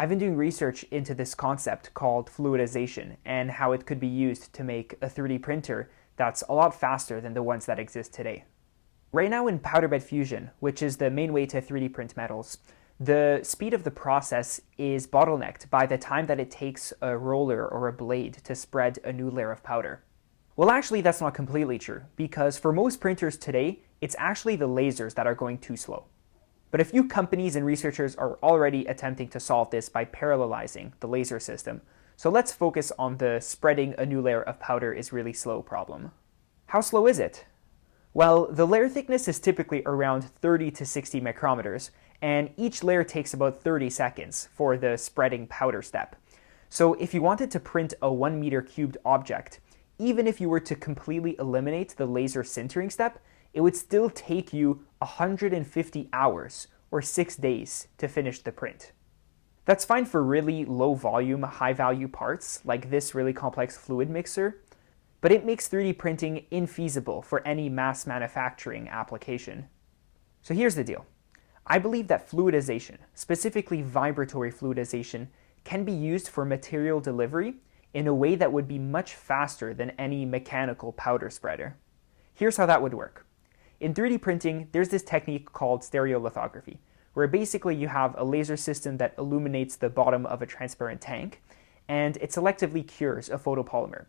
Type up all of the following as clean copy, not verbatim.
I've been doing research into this concept called fluidization and how it could be used to make a 3D printer that's a lot faster than the ones that exist today. Right now in powder bed fusion, which is the main way to 3D print metals, the speed of the process is bottlenecked by the time that it takes a roller or a blade to spread a new layer of powder. Well, actually, that's not completely true, because for most printers today, it's actually the lasers that are going too slow. But a few companies and researchers are already attempting to solve this by parallelizing the laser system. So let's focus on the spreading a new layer of powder is really slow problem. How slow is it? Well, the layer thickness is typically around 30 to 60 micrometers, and each layer takes about 30 seconds for the spreading powder step. So if you wanted to print a 1 meter cubed object, even if you were to completely eliminate the laser sintering step, it would still take you 150 hours or 6 days to finish the print. That's fine for really low volume, high value parts like this really complex fluid mixer, but it makes 3D printing infeasible for any mass manufacturing application. So here's the deal. I believe that fluidization, specifically vibratory fluidization, can be used for material delivery in a way that would be much faster than any mechanical powder spreader. Here's how that would work. In 3D printing, there's this technique called stereolithography, where basically you have a laser system that illuminates the bottom of a transparent tank, and it selectively cures a photopolymer,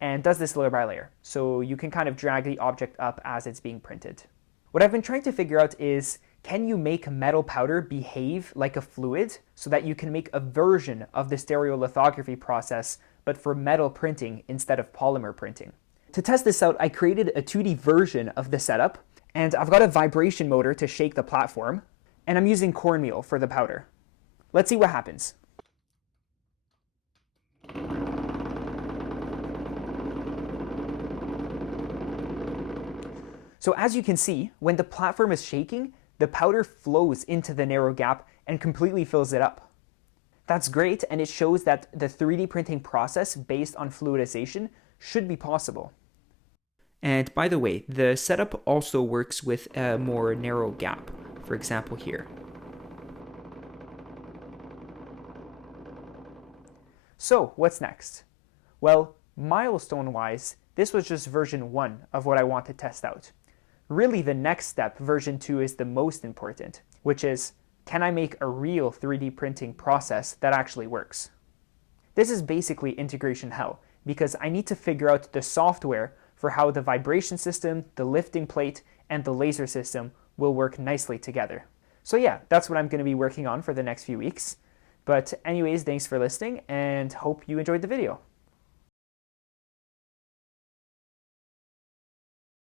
and does this layer by layer, so you can kind of drag the object up as it's being printed. What I've been trying to figure out is, can you make metal powder behave like a fluid so that you can make a version of the stereolithography process, but for metal printing instead of polymer printing? To test this out, I created a 2D version of the setup, and I've got a vibration motor to shake the platform, and I'm using cornmeal for the powder. Let's see what happens. So as you can see, when the platform is shaking, the powder flows into the narrow gap and completely fills it up. That's great, and it shows that the 3D printing process based on fluidization should be possible. And by the way, the setup also works with a more narrow gap, for example here. So what's next? Well, milestone-wise, this was just version 1 of what I want to test out. Really, the next step, version 2, is the most important, which is, can I make a real 3D printing process that actually works? This is basically integration hell, because I need to figure out the software for how the vibration system, the lifting plate, and the laser system will work nicely together. So yeah, that's what I'm going to be working on for the next few weeks. But anyways, thanks for listening, and hope you enjoyed the video.